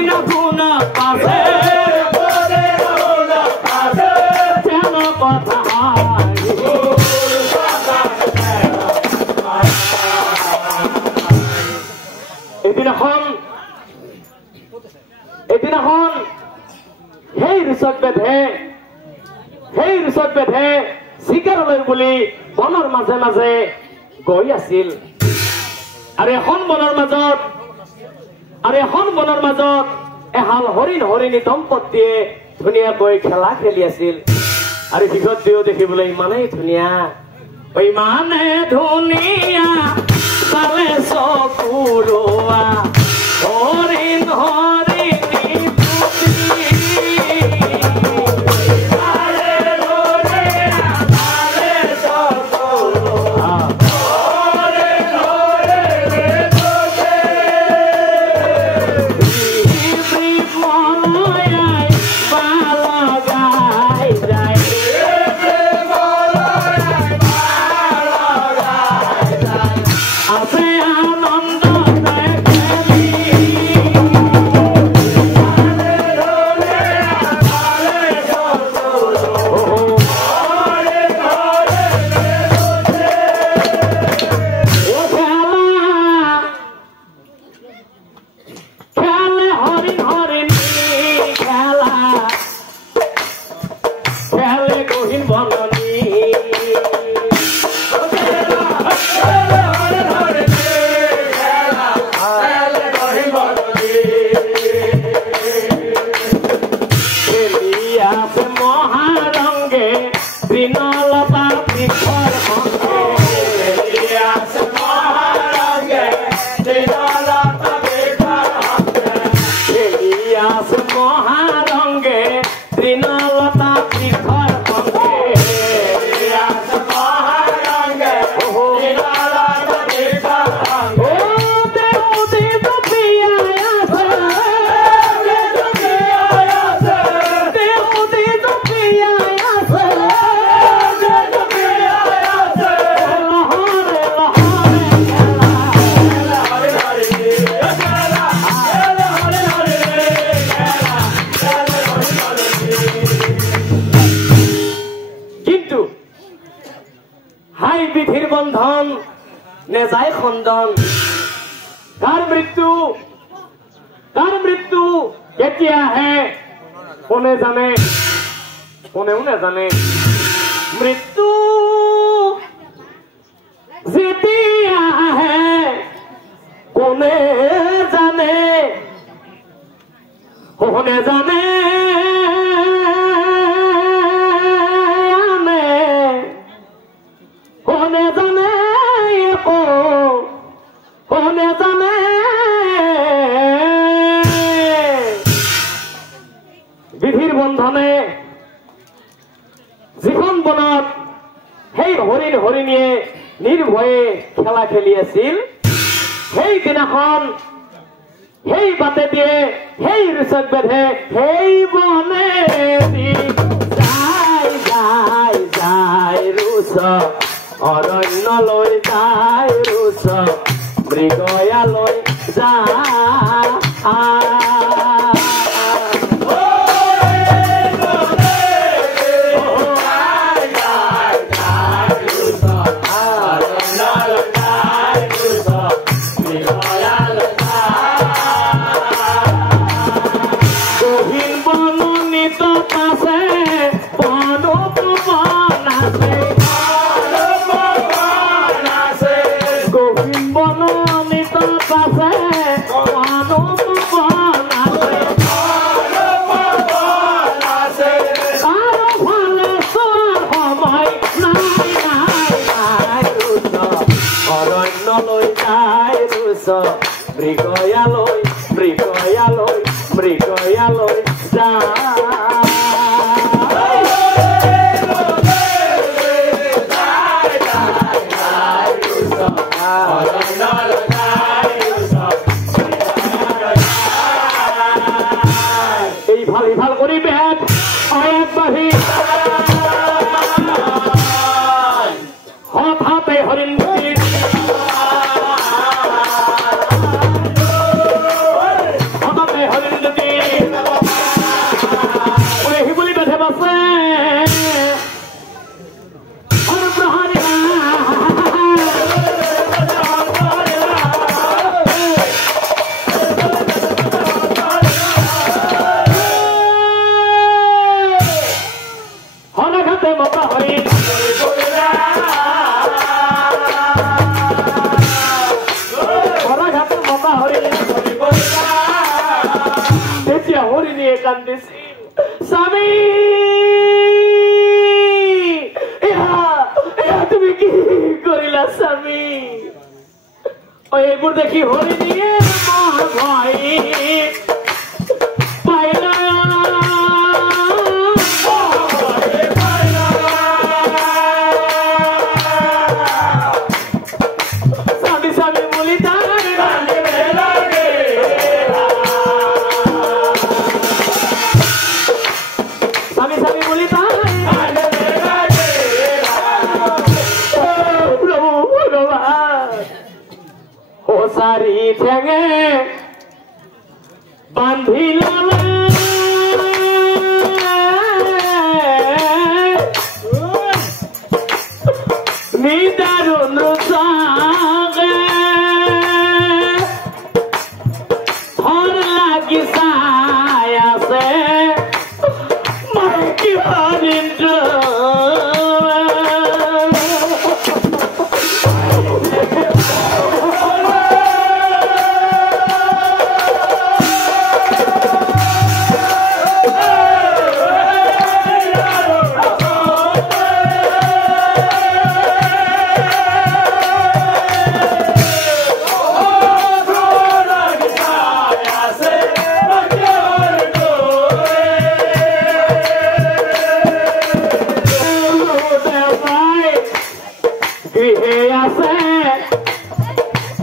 না গুনা পাশে যেন কথা এদিনাখন সেই ৰিচত বেধে চিকাৰলৈ বুলি বনৰ মাজে মাজে গৈ আছিল আৰু এখন বনৰ মাজত এহাল হৰিণী দম্পতীয়ে ধুনীয়াকৈ খেলা খেলি আছিল আৰু সিহঁত দুয়ো দেখিবলৈ ইমানেই ধুনীয়া চালে চকুৰোৱা হৰিণ নেযায় খণ্ডন কাৰ মৃত্যু কেতিয়া আহে কোনেও নাজানে মৃত্যু যেতিয়া আহে কোনে জানে বিধিৰ বন্ধনে যিখন বনত সেই হৰিণীয়ে নিৰ্ভয়ে খেলা খেলি আছিল সেই দিনাখন সেই বাটে দিয়ে সেই ৰিচত বেধে সেই বনে যায় ৰুচ অৰণ্যলৈ যায় ৰুচ মৃগয়ালৈ যায় মৃগয়ালৈ এই ভাল কৰি বেট বাঢ়ি হঠাতে হৰিণ হঠাতে হৰিণ কান্দিছিল স্বামী তুমি কি কৰিলা স্বামী এইবোৰ দেখি হৰিণীয়ে ভয় পাইলা স্বামী স্বামী বলি তার স্বামী স্বামী বলি তার প্রভু ভগবান ও সারি ঠেঙে বান্ধিলা নিদারুণ সাগে ধর লাগি সায়াসে মাইকি হরিন্দ্র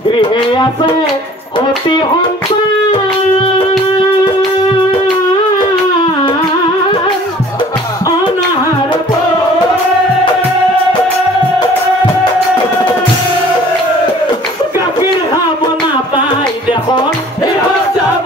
গৃহে আছে অতি সন্তান অনাহার গাখীৰ খাব নাপাই দেখোন যাব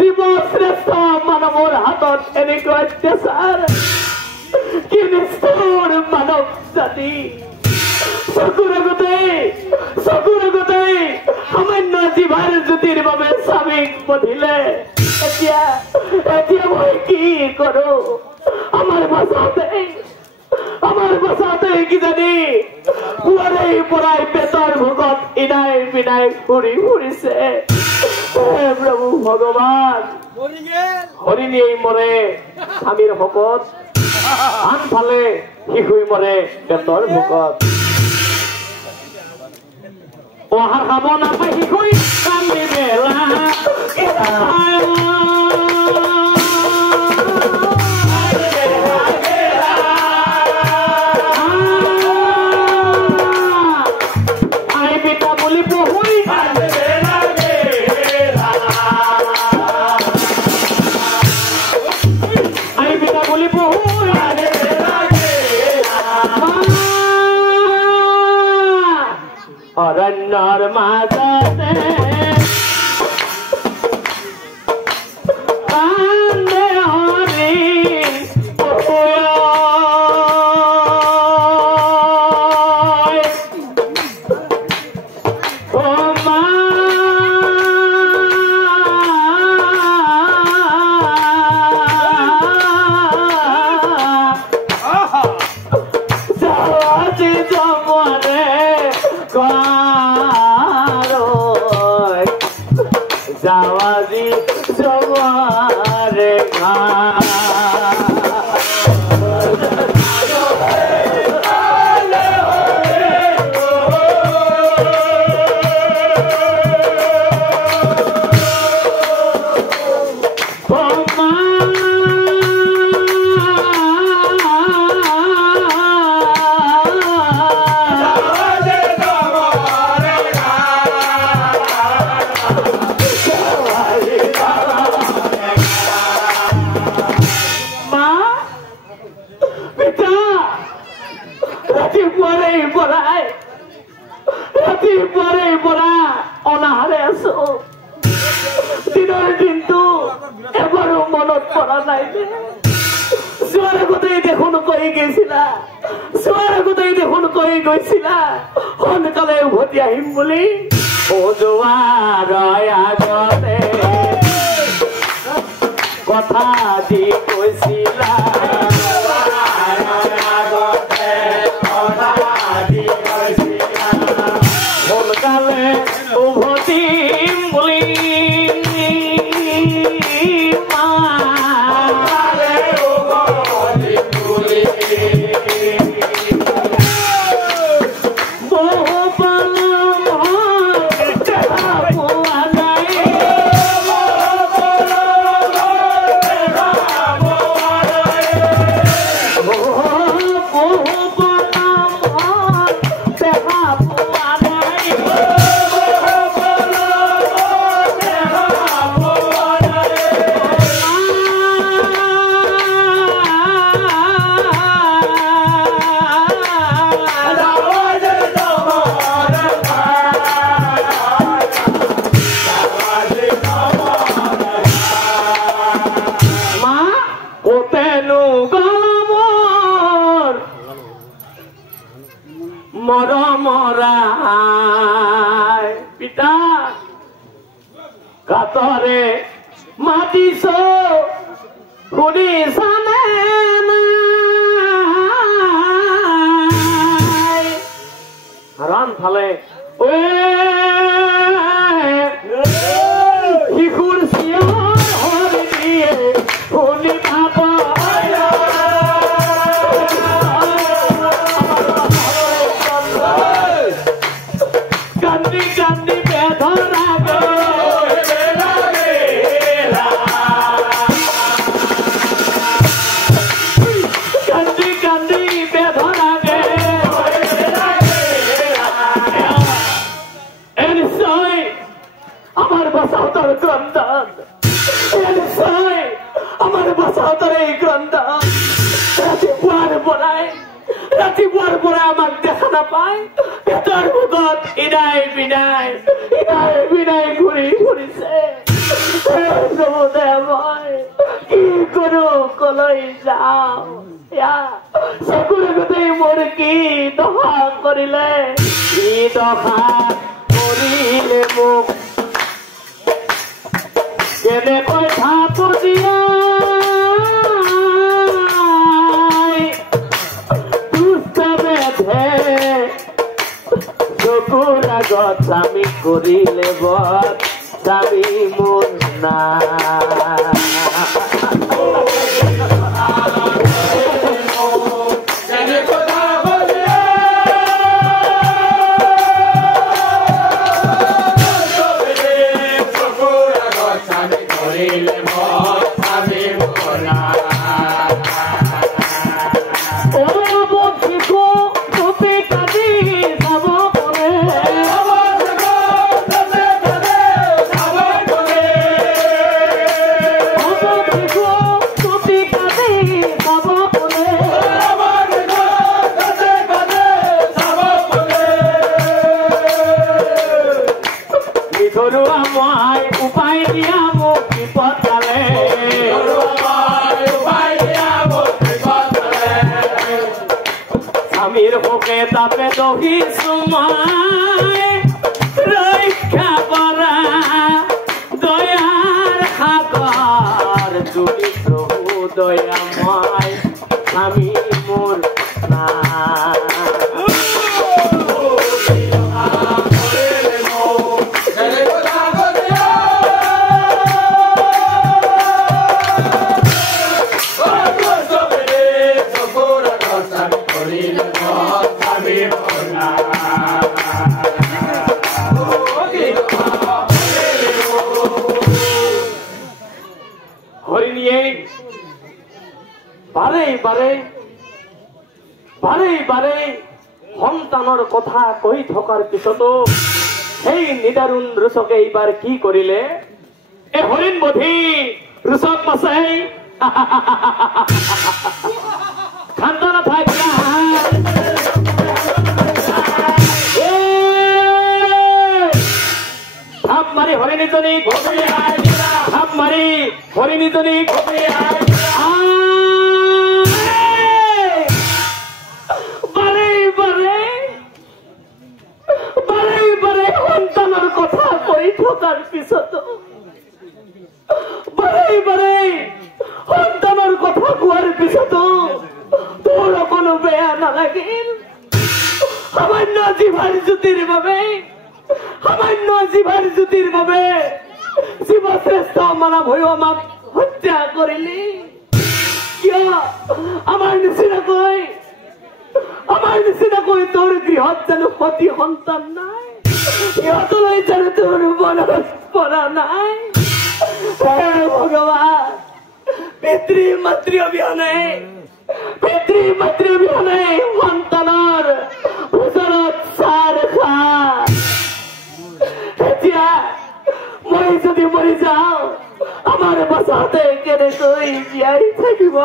জীৱ শ্ৰেষ্ঠ মানৱৰ হাতত এনেকুৱা অত্যাচাৰ কি নিষ্ঠুৰ মানৱ জাতি চকুৰ আগতে সামান্য জিভাৰ জ্যোতিৰ বাবে স্বামীক বধিলে এতিয়া মই কি কৰো আমাৰ বচাওতে কিজানি পুৱাৰেই পৰাই পেটৰ ভোকত ইনাই বিনাই ফুৰিছে প্ৰভু ভগৱান হৰিণীয়ে মৰে স্বামীৰ ভোকত আনফালে শিশুই মৰে পেটৰ ভোকত অহাৰ খাব নাপায় শিশুই কান্দি বেলা আই পিতা বুলি পহুই অরণ্যর মাঝে কান্দে হরিণ ও মা যাওয়াজি জমনে যাওয়াজি জমারে মা নাই যোৱাৰ আগতেই দেখোন কৈ গৈছিলা সোনকালে উভতি আহিম বুলি যোৱাৰ আগতে কথা দি কৈছিলা সোনকালে উভতিম বুলি পিতা কাতৰে মাতিছ শুনিছানে হাৰান ফালে শিশুৰ চিঞৰ হৰি দিয়ে শুনি পাব ৰাতিপুৱাৰ পৰা আমাক দেখা নাপায় পেটৰ মুখত ইনাই বিনাই ঘূৰি ফুৰিছে মই কি কৰো কলৈ যাওঁ চকুৰ গোটেই মোৰ কি দশা কৰিলে মোক কেনেকৈ থাপো দিয়া চকুৰ আগত স্বামী কৰিলে বৰ স্বামী মোৰ উপায় দিয়া মোক বিপদ গালে স্বামীৰ হোকে তাপে দহিছো মই ৰক্ষা কৰা দয়াৰ সাগৰ তুমি প্ৰভু দয়াময় স্বামী মোৰ বাৰে সন্তানৰ কথা কৈ থকাৰ পিছতো সেই নিদাৰুণ ৰুচকে এইবাৰ কি কৰিলে এই হৰিণ বধি ৰুচক পাছাই খান্ত নাথাকিয়া থাপ মাৰি হৰিণীজনী থাপ মাৰি হৰিণীজনী থকাৰ পিছতো বাৰে সন্তানৰ কথা কোৱাৰ পিছতো তোৰ অকণো বেয়া নালাগিল। সামান্য জিভাৰ জ্যোতিৰ বাবে শিৱশ্ৰেষ্ঠ মানৱ হৈ আমাক হত্যা কৰিলি। কিয় আমাৰ নিচিনাকৈ তোৰ গৃহত জানো সতী সন্তান নাই? সিহঁতলৈ জানো তোৰ মনত পৰা নাই? ভগৱান, পিতৃ মাতৃ অবিহনে সন্তানৰ ওচৰত চাৰ খা। এতিয়া মই যদি মৰি যাওঁ আমাৰ বাচাতে কেনেকৈ জীয়াই থাকিব?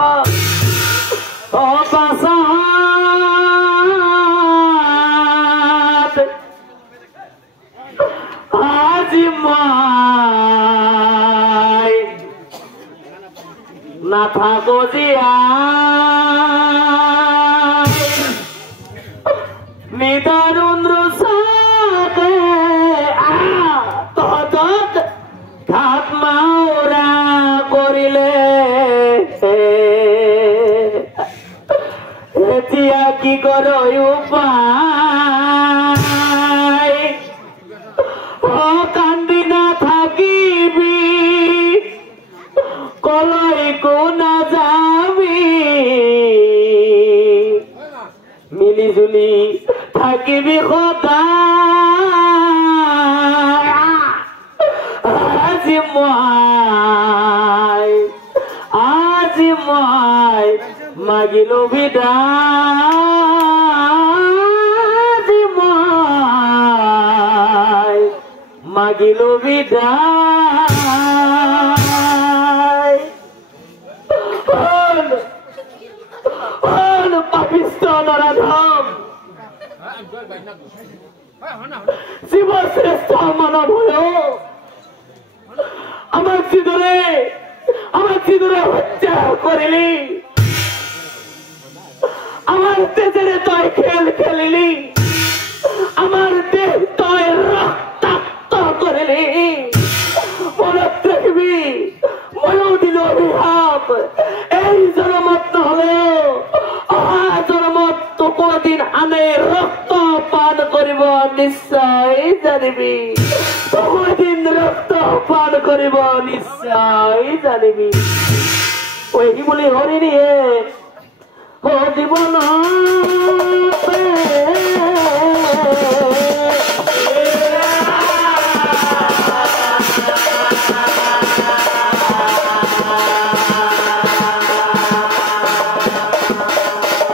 আজি মই নাথাকো জীয়াই নিদাৰুণ ৰোষাকে তহঁতক ঘাট মাউৰা কৰিলে। এতিয়া কি কৰ উপায়? কান্দি নাথাকিবি, কলৈকো নাযাবি, মিলি জুলি থাকিবি সদায়। আজি মই মাগিলো বিদায়। আজি মই মাগিলো বিদায়। পাপিষ্ঠ নৰাধম শিৱশ্ৰেষ্ঠ মানৱ হৈও আমাক যিদৰে হত্যা কৰিলি, আমাৰ তেজেৰে তই খেল খেলিলি, আমাৰ দেহ তই ৰক্তাক্ত কৰিলি। মনত ৰাখিবি, ময়ো দিলো অভিশাপ। এই জনমত নহলেও অহা জনমত তোকো এদিন আনে ৰক্ত পান কৰিব নিশ্চয় জানিবি। তোকো এদিন ৰক্ত পান কৰিব নিশ্চয় জানিবি। ওই বুলি হৰিণীয়ে জীৱন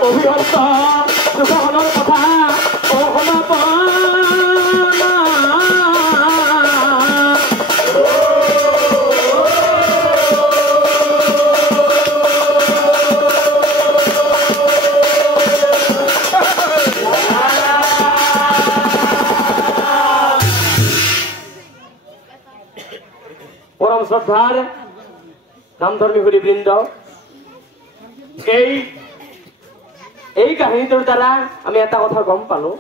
অভিহন্ত দুখনৰ কথা অহনা পৰম শ্ৰদ্ধাৰ নামধৰ্মী হৰিবৃন্দ, এই কাহিনীটোৰ দ্বাৰা আমি এটা কথা গম পালো।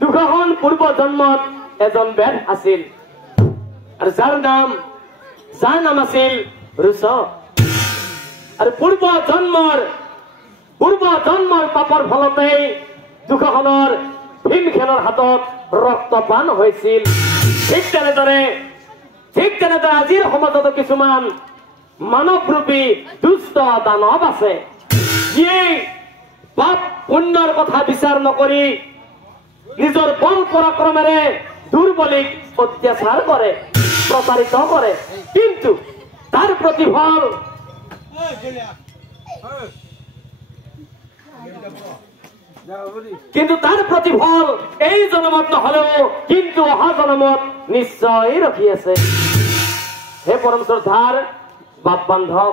দুখন পূৰ্ব জন্মত এজন বেদ আছিল আৰু যাৰ নাম আছিল ঋষভ। আৰু পূৰ্ব জন্মৰ পাপৰ ফলতেই দুখনৰ ভীমসেনৰ হাতত ৰক্তপান হৈছিল। ঠিক তেনেদৰে আজিৰ সমাজতো কিছুমান মানৱৰূপী দুষ্ট দানৱ আছে, যিয়ে পাপ পুণ্যৰ কথা বিচাৰ নকৰি নিজৰ বল পৰাক্ৰমেৰে দুৰ্বলীক অত্যাচাৰ কৰে, প্ৰতাৰিত কৰে। কিন্তু তাৰ প্ৰতিফল এই জনমত নহলেও কিন্তু অহা জনমত নিশ্চয় ৰখি আছে। হে পৰম শ্ৰদ্ধাৰ বাপ বান্ধৱ,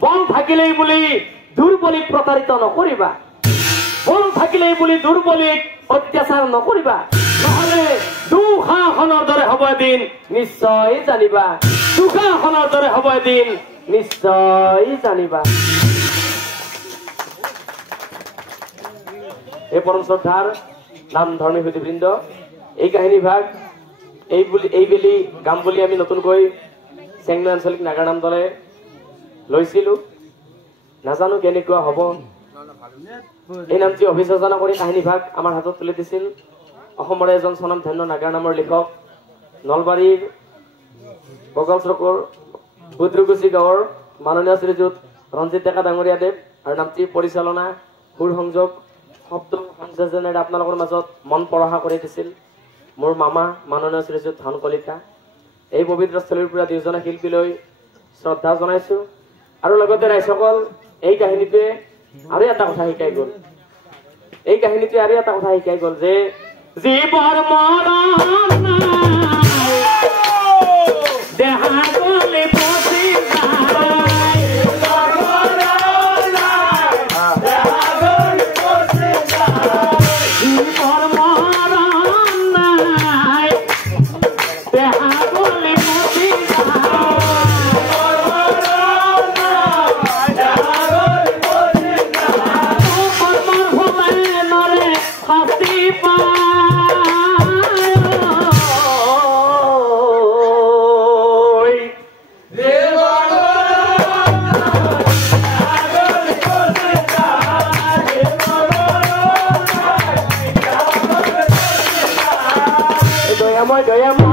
বল থাকিলেই বুলি দুৰ্বলীক প্ৰতাৰিত নকৰিবা, বল থাকিলেই বুলি দুৰ্বলীক অত্যাচাৰ নকৰিবা, নহলে দুঃশাসনৰ দৰে হ'ব এদিন নিশ্চয় জানিবা, দুঃশাসনৰ দৰে হ'ব এদিন নিশ্চয় জানিবা। এই পৰম শ্ৰদ্ধাৰ নাম ধৰ্মী সুধীবৃন্দ, এই কাহিনী ভাগ এইবেলি গাম বুলি আমি নতুনকৈ চেংনৈ আঞ্চলিক নাগাৰ নাম দলে লৈছিলো নাজানো কেনেকুৱা হ'ব এই নামটি অভিযোজনা কৰি কাহিনী ভাগ আমাৰ হাতত তুলি দিছিল অসমৰে এজন স্বনামধন্য নাগাৰ নামৰ লিখক নলবাৰীৰ বগল চকৰ বুদ্ৰুকুচি গাঁৱৰ মাননীয় শ্ৰীযুত ৰঞ্জিত ডেকা ডাঙৰীয়া দেৱ আৰু নামটি পৰিচালনা সুৰ সংযোগ শব্দ সংযোজনেৰে আপোনালোকৰ মাজত মন পৰহা কৰি দিছিল মোৰ মামা মাননীয় শ্ৰীযুত ধন কলিতা এই পবিত্ৰ স্থলীৰ পৰা দুজনা শিল্পীলৈ শ্ৰদ্ধা জনাইছো আৰু লগতে ৰাইজসকল এই কাহিনীটোৱে আৰু এটা কথা শিকাই গ'ল যে জীৱৰ মৰণ দেহা গলে পচি দয়াময়